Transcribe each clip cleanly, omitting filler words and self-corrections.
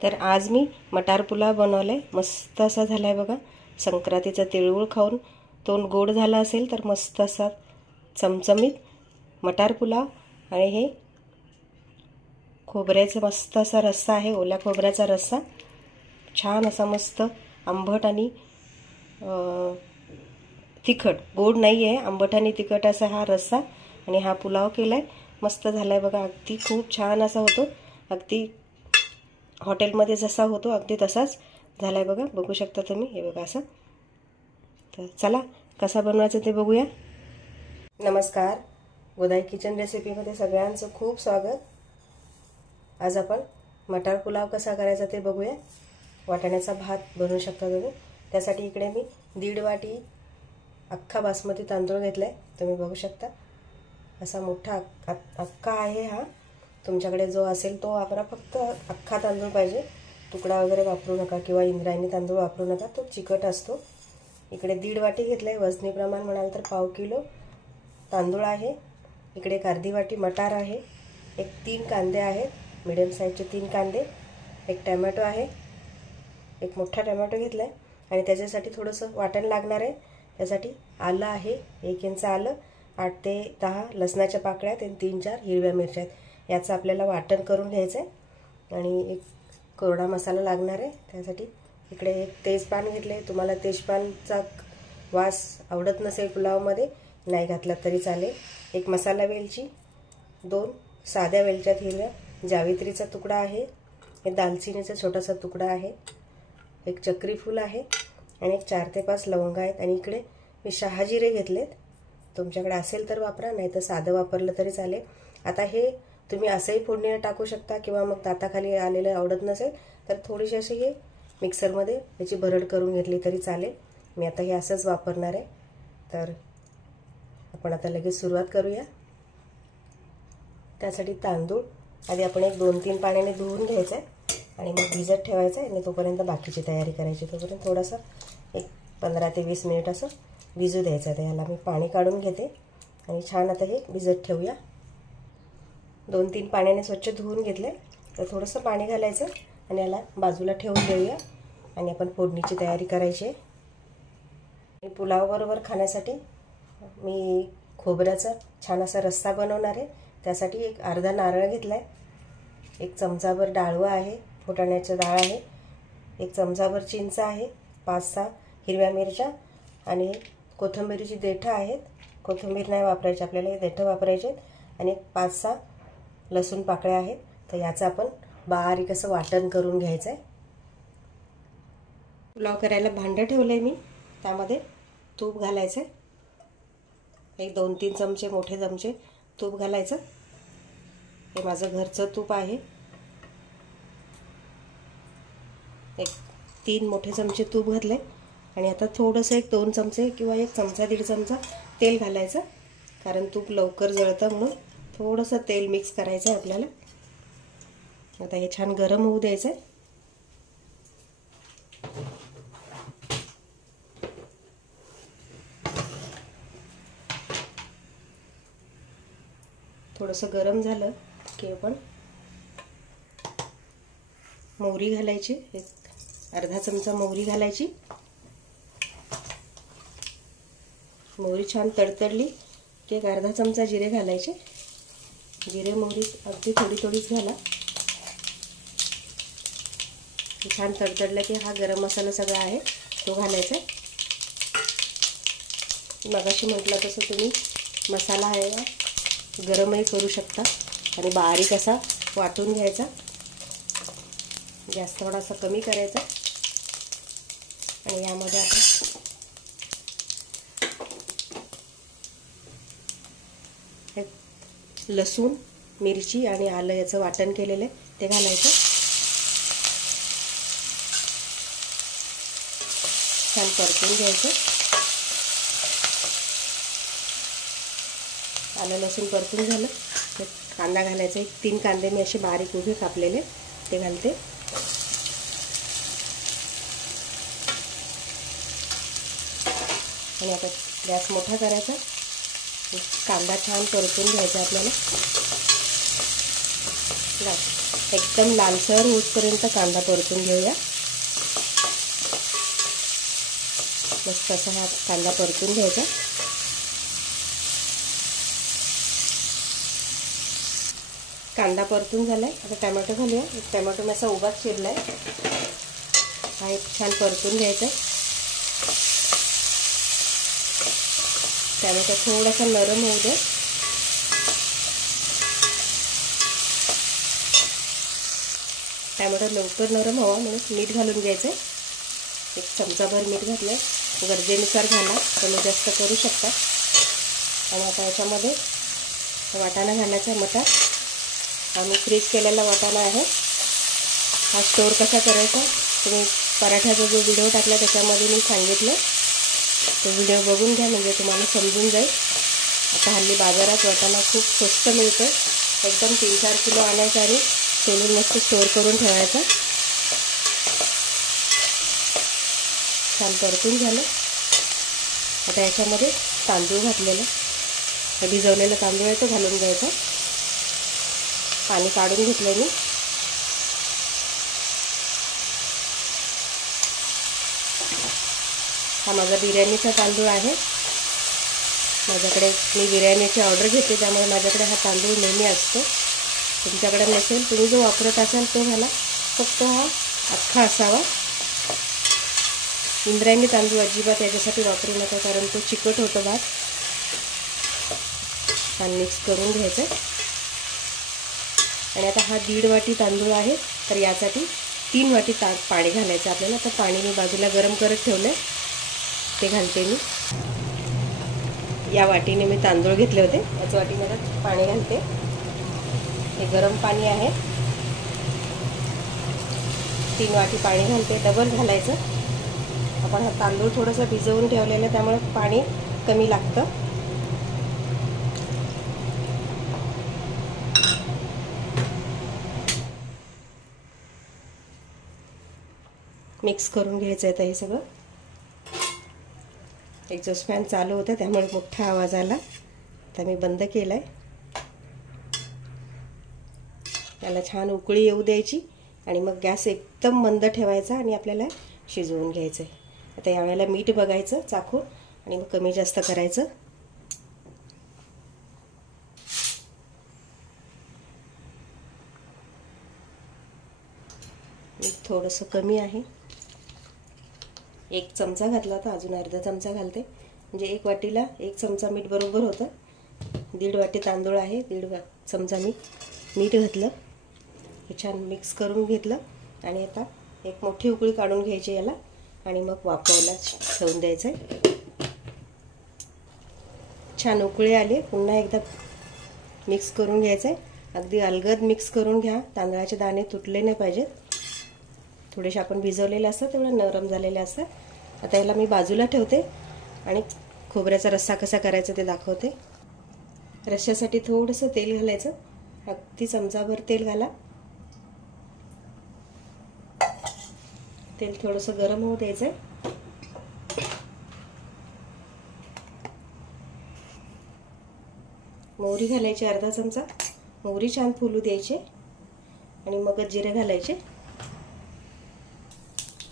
तर आज मी मटार पुलाव बनवलाय। मस्त असा झालाय बघा। संक्रांतीचा तिळगुळ खाऊन तोंड गोड झाला असेल तर मस्त असा चमचमीत मटार पुलाव। आणि हे खोबऱ्याचा मस्त असा रस्सा आहे, ओल्या खोबऱ्याचा रस्सा। छान असा मस्त आंबट आणि तिखट, गोड नाही आहे, आंबट आणि तिखट असा हा रस्सा आणि हा पुलाव केलाय। मस्त झालाय बघा। अगदी खूप छान असा होतो, अगदी हॉटेलमध्ये जसा होतो अगदी तसाच झालाय बघा। बघू शकता तुम्ही, हे बघा असं। तर चला कसा बनवायचा ते बघूया। नमस्कार, गोदाई किचन रेसिपीमध्ये सगळ्यांचं खूप स्वागत। आज आपण मटार पुलाव कसा करायचा ते बघूया। वाटाण्याचा भात बनवू शकता तुम्ही। त्यासाठी इकडे मी 1.5 वाटी अख्खा बासमती तांदूळ घेतलाय, तुम्ही बघू शकता। असा मोठा अख्खा आहे हा, तुमच्याकडे जो असेल तो वापरा। फक्त अख्खा तांदूळ पाहिजे, तुकडा वगैरे वापरू नका किंवा इंद्रायणी तांदूळ वापरू नका, तो चिकट असतो। इकडे 1.5 वाटी घेतलाय। वजनी प्रमाण म्हणाल तर पाव किलो तांदूळ आहे। इकडे 1/2 वाटी मटार आहे। एक 3 कांदे आहेत, मीडियम साईजचे 3 कांदे। एक टोमॅटो आहे, एक मोठा टोमॅटो घेतलाय आणि त्याच्यासाठी थोडंसं वाटण लागणार आहे। त्यासाठी आलं आहे, 1 इंच आलं, 8 ते 10 लसणाच्या पाकळ्या, 3-4 हिरव्या मिरच्या आहेत। याचं आपल्याला वाटण करून घ्यायचं आहे आणि एक कोरडा मसाला लागणार आहे। त्यासाठी इकडे एक तेजपान घेतले। तुम्हाला तेजपानचा वास आवडत नसेल पुलावमध्ये, नाही घातला तरी चालेल। एक मसाला वेलची, 2 साध्या वेलच्या हिरव्या, जावित्रीचा तुकडा आहे, एक दालचिनीचा छोटासा तुकडा आहे, एक चक्री फूल आहे आणि एक 4 ते 5 लवंगा आहेत। आणि इकडे मी शहाजिरे घेतलेत, तुमच्याकडे असेल तर वापरा, नाही तर साधं वापरलं तरी चालेल। आता हे तुम्ही असंही फोडणीला टाकू शकता किंवा मग दाताखाली आलेलं आवडत नसेल तर थोडीशी अशी हे मिक्सरमध्ये याची भरड करून घेतली तरी चालेल। मी आता हे असंच वापरणार आहे। तर आपण आता लगेच सुरुवात करूया। त्यासाठी तांदूळ आधी आपण एक 2-3 पाण्याने धुवून घ्यायचं आहे आणि मग भिजत ठेवायचं आहे आणि तोपर्यंत बाकीची तयारी करायची। तोपर्यंत थोडंसं एक 15 ते 20 मिनिट असं भिजू द्यायचं आहे। याला मी पाणी काढून घेते आणि छान आता हे भिजत ठेवूया। 2-3 पाण्याने स्वच्छ धुवून घेतले, तर थोडंसं पाणी घालायचं आणि याला बाजूला ठेवून देऊया आणि आपण फोडणीची तयारी करायची आहे। पुलावबरोबर खाण्यासाठी मी खोबऱ्याचा छान असा रस्सा बनवणार आहे। त्यासाठी एक अर्धा नारळ घेतलाय, एक चमचाभर डाळवा आहे, फुटाण्याची डाळ आहे, एक चमचाभर चिंच आहे, 5-6 हिरव्या मिरच्या आणि कोथिंबीरीची देठं आहेत। कोथिंबीर नाही वापरायची आपल्याला, हे देठं वापरायचे आहेत। आणि 5-6 लसूण पाकळ्या आहेत। तर याचं आपण बारीक असं वाटण करून घ्यायचं आहे। पुलाव करायला भांडं ठेवलंय मी, त्यामध्ये तूप घालायचं आहे। एक 2-3 चमचे, मोठे चमचे तूप घालायचं। हे माझं घरचं तूप आहे। एक 3 मोठे चमचे तूप घातले आणि आता थोडंसं एक 2 चमचे किंवा 1 चमचा 1.5 चमचा तेल घालायचं, कारण तूप लवकर जळतं म्हणून थोडंसं तेल मिक्स करायचं आहे आपल्याला। आता हे छान गरम होऊ द्यायचं आहे। थोडंसं गरम झालं की आपण मोहरी घालायची, एक अर्धा चमचा मोहरी घालायची। मोहरी छान तडतडली की एक अर्धा चमचा जिरे घालायचे। जिरे मोहरी अगदी थोडीच घाला। छान तडतडलं की हा गरम मसाला सगळा आहे तो घालायचा। मगाशी म्हटलं तसं तुम्ही मसाला आहे ना गरमही करू शकता आणि बारीक असा वाटून घ्यायचा। गॅस थोडासा कमी करायचा आणि यामध्ये आपण लसूण, मिरची आणि आलं याचं वाटण केलेलं आहे ते घालायचं। छान परतून घ्यायचं। आलं लसूण परतून झालं तर कांदा घालायचा। एक 3 कांदे मी असे बारीक उभे कापलेले ते घालते। आणि आता गॅस मोठा करायचा, कांदा छान परतून घ्यायचा आपल्याला। एकदम लालसर होईपर्यंत कांदा परतून घेऊया। मस्त असा हा कांदा परतून घ्यायचा। कांदा परतून झालाय। आता टोमॅटो घालूया। एक टोमॅटो मी असा उभाच चिरलाय, हा एक छान परतून घ्यायचा। टोमॅटो थोडासा नरम होऊ दे। टोमॅटो लवकर नरम व्हावा म्हणून मीठ घालून घ्यायचं। एक चमचाभर मीठ घातलं, गरजेनुसार घाला, कमी जास्त करू शकता। आणि आता याच्यामध्ये वाटाणा घालायचा। मटार हा मी फ्रीज केलेला वाटाणा आहे। हा स्टोर कसा करायचा तुम्ही पराठ्याचा जो व्हिडिओ टाकला त्याच्यामध्ये मी सांगितलं, तो व्हिडिओ बघून घ्या म्हणजे तुम्हाला समजून जाईल। आता हल्ली बाजारात वाटाणा खूप स्वस्त मिळतो, एकदम 3-4 किलो आणायचा आणि सोलून मस्त स्टोर करून ठेवायचा। छान परतून झालं। आता याच्यामध्ये तांदूळ घातलेलं, भिजवलेलं तांदूळ आहे तो घालून घ्यायचा। पाणी काढून घेतलं मी। हा माझा बिर्याणीचा तांदूळ आहे। माझ्याकडे मी बिर्याणीची ऑर्डर घेते त्यामुळे माझ्याकडे हा तांदूळ नेहमी असतो। तुमच्याकडे नसेल, तुम्ही जो वापरत असाल तो घाला, फक्त हा अख्खा असावा। इंद्रायणी तांदूळ अजिबात याच्यासाठी वापरू नका, कारण तो चिकट होतो भात। छान मिक्स करून घ्यायचं। आणि आता हा 1.5 वाटी तांदूळ आहे, तर यासाठी 3 वाटी पाणी घालायचं आपल्याला। तर पाणी मी बाजूला गरम करत ठेवलं, ते घालते मी। या वाटीने मी तांदूळ घेतले होते, याच वाटीमध्ये पाणी घालते। हे गरम पाणी आहे, 3 वाटी पाणी घालते। डबल घालायचं। आपण हा तांदूळ थोडंसं भिजवून ठेवलेलं आहे त्यामुळे पाणी कमी लागतं। मिक्स करून घ्यायचं आहे आता हे सगळं। एक्झॉस्ट फॅन चालू होता त्यामुळे मोठा आवाज आला, आता मी बंद केलाय। याला छान उकळी येऊ द्यायची आणि मग गॅस एकदम मंद ठेवायचा आणि आपल्याला शिजवून घ्यायचं आहे। आता यावेळेला मीठ बघायचं चाखून आणि मग कमी जास्त करायचं। मीठ थोडंसं कमी आहे, 1 चमचा घातला होता, अजून अर्धा चमचा घालते, म्हणजे 1 वाटीला 1 चमचा मीठ बरोबर होतं। 1.5 वाटी तांदूळ आहे, 1.5 चमचा मीठ घातलं। हे छान मिक्स करून घेतलं आणि आता एक मोठी उकळी काढून घ्यायची याला आणि मग वाफवायला ठेवून द्यायचं। छान उकळी आली, पुन्हा एकदा मिक्स करून घ्यायचं आहे। अगदी अलगद मिक्स करून घ्या, तांदळाचे दाणे तुटले नाही पाहिजेत। थोडेसे आपण भिजवलेले असतात तेवढे नरम झालेले असतात। आता याला मी बाजूला ठेवते आणि खोबऱ्याचा रस्सा कसा करायचा ते दाखवते। रश्श्यासाठी थोडंसं तेल घालायचं, अगदी चमचाभर तेल घाला। तेल थोडंसं गरम होऊ द्यायचं। मोहरी घालायची अर्धा चमचा, मोहरी छान फुलू द्यायची आणि मग जिरे घालायचे।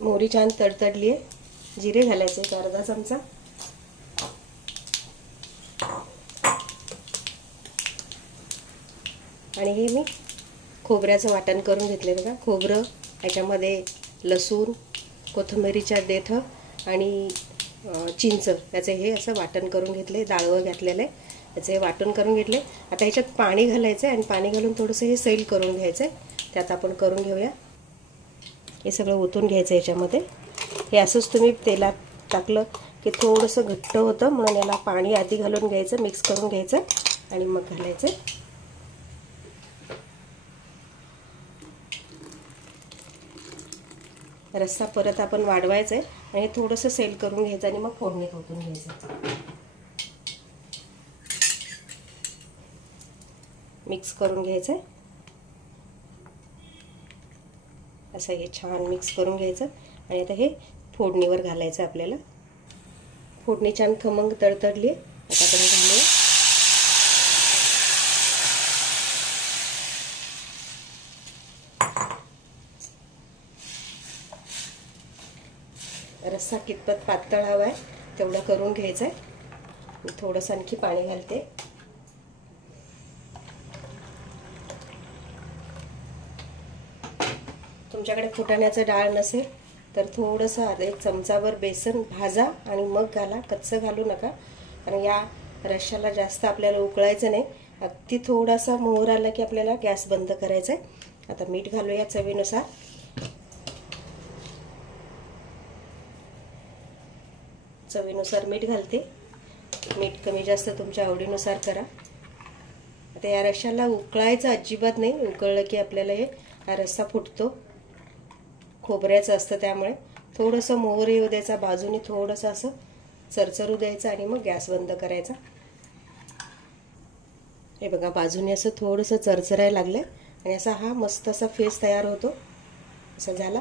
मोहरी छान तडतडली आहे, जिरे घालायचे अर्धा चमचा। आणि हे मी खोबऱ्याचं वाटण करून घेतले बघा। खोबरं, याच्यामध्ये लसूण, कोथिंबीरीच्या देठ आणि चिंच, याचे हे असं वाटण करून घेतले। डाळवं घातलेलं आहे, याचे वाटण करून घेतले। आता ह्याच्यात पाणी घालायचं आणि पाणी घालून थोडंसं हे सैल करून घ्यायचं। त्यात आपण करून घेऊया। हे सगळं ओतून घ्यायचं याच्यामध्ये। हे असंच तुम्ही तेलात टाकलं की थोडंसं घट्ट होतं, म्हणून याला पाणी आधी घालून घ्यायचं, मिक्स करून घ्यायचं आणि मग घालायचं। रस्सा परत आपण वाढवायचा आहे आणि थोडंसं सेल करून घ्यायचं आणि मग फोडणीत ओतून घ्यायचं। मिक्स करून घ्यायचं असं, हे छान मिक्स करून घ्यायचं आणि आता हे फोडणीवर घालायचं आपल्याला। फोडणी छान खमंग तडतडली, आता आपण घालूया। रस्सा कितपत पातळ हवा आहे तेवढं करून घ्यायचं आहे. थोडंसं आणखी पाणी घालते. तुमच्याकडे फुटाण्याचं डाळ नसेल तर थोडंसं 1 चमचाभर बेसन भाजा आणि मग घाला. कच्चं घालू नका, कारण या रश्श्याला जास्त आपल्याला उकळायचं नाही. अगदी थोडासा मोहर आला की आपल्याला गॅस बंद करायचा आहे. आता मीठ घालूया चवीनुसार. चवीनुसार मीठ घालते. मीठ कमी जास्त तुमच्या आवडीनुसार करा. आता या रश्श्याला उकळायचं अजिबात नाही. उकळलं की आपल्याला हा रस्सा फुटतो. खोबऱ्याचं असतं त्यामुळे थोडंसं मोहर येऊ द्यायचा, बाजूने थोडंसं असं चरचरू द्यायचं आणि मग गॅस बंद करायचा. हे बघा, बाजूने असं थोडंसं चरचरायला लागलं आणि असा हा मस्त असा फेस तयार होतो. असा झाला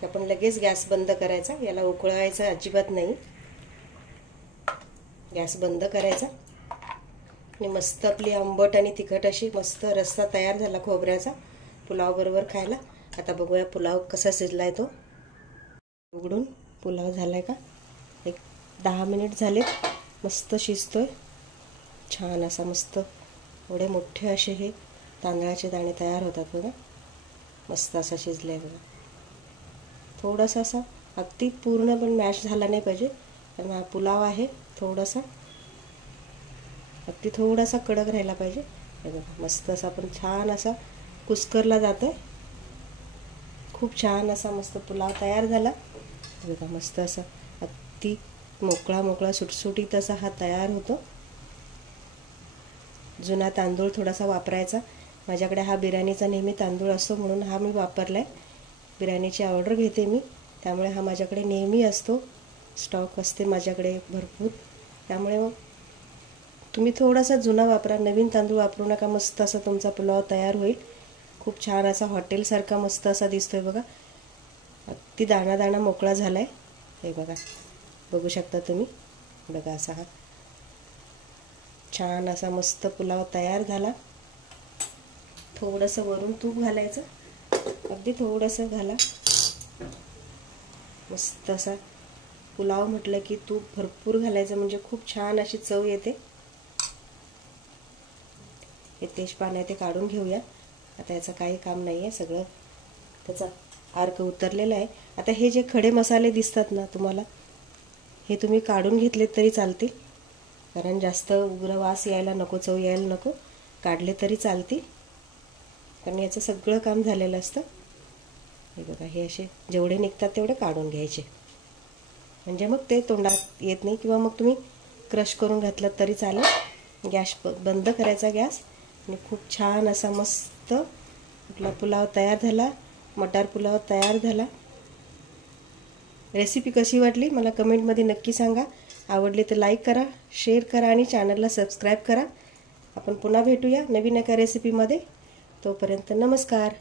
की आपण लगेच गॅस बंद करायचा. याला उकळायचं अजिबात नाही. गॅस बंद करायचा आणि मस्त आपली आंबट आणि तिखट अशी मस्त रस्सा तयार झाला खोबऱ्याचा, पुलाव बरोबर खायला. आता बघूया पुलाव कसा शिजलाय तो. उघडून पुलाव झालाय का. 10 मिनिट झाले. मस्त शिजतोय छान असा. मस्त एवढे मोठे असे हे तांदळाचे दाणे तयार होतात बघा. मस्त असा शिजलाय बघा. थोडासा असा अगदी पूर्ण पण मॅश झाला नाही पाहिजे, कारण हा पुलाव आहे. थोडासा अगदी थोडासा कडक राहिला पाहिजे. हे बघा, मस्त असा पण छान असा कुस्करला जातोय. खूप छान असा मस्त पुलाव तयार झाला बघा. मस्त असा अगदी मोकळा मोकळा सुटसुटीत असा हा तयार होतो. जुना तांदूळ थोडासा वापरायचा. माझ्याकडे हा बिर्याणीचा नेहमी तांदूळ असतो म्हणून हा मी वापरलाय. बिर्याणीची ऑर्डर घेते मी, त्यामुळे हा माझ्याकडे नेहमी असतो. स्टॉक असते माझ्याकडे भरपूर. त्यामुळे मग तुम्ही थोडासा जुना वापरा, नवीन तांदूळ वापरू नका. मस्त असा तुमचा पुलाव तयार होईल. खूप छान असा हॉटेलसारखा मस्त असा दिसतोय बघा. अगदी दाणा दाणा मोकळा झालाय. हे बघा, बघू शकता तुम्ही. बघा असा हा छान असा मस्त पुलाव तयार झाला. थोडंसं वरून तूप घालायचं, अगदी थोडंसं घाला. मस्त असा पुलाव म्हटलं की तूप भरपूर घालायचं, म्हणजे खूप छान अशी चव येते. हे तेजपान आहे ते काढून घेऊया. आता याचं काही काम नाही आहे, सगळं त्याचा अर्क उतरलेला आहे. आता हे जे खडे मसाले दिसतात ना तुम्हाला, हे तुम्ही काढून घेतले तरी चालतील, कारण जास्त उग्र वास यायला नको, चव यायला नको. काढले तरी चालतील, कारण याचं सगळं काम झालेलं असतं. हे बघा, हे असे जेवढे निघतात तेवढे काढून घ्यायचे, म्हणजे मग ते तोंडात येत नाही. किंवा मग तुम्ही क्रश करून घातलं तरी चालेल. गॅस बंद करायचा गॅस. आणि खूप छान असा मस्त आपला पुलाव तयार झाला. मटार पुलाव तयार झाला. रेसिपी कशी वाटली मला कमेंटमध्ये नक्की सांगा. आवडली तर लाईक करा, शेअर करा आणि चॅनलला सबस्क्राईब करा. आपण पुन्हा भेटूया नवीन एका रेसिपीमध्ये. तोपर्यंत नमस्कार.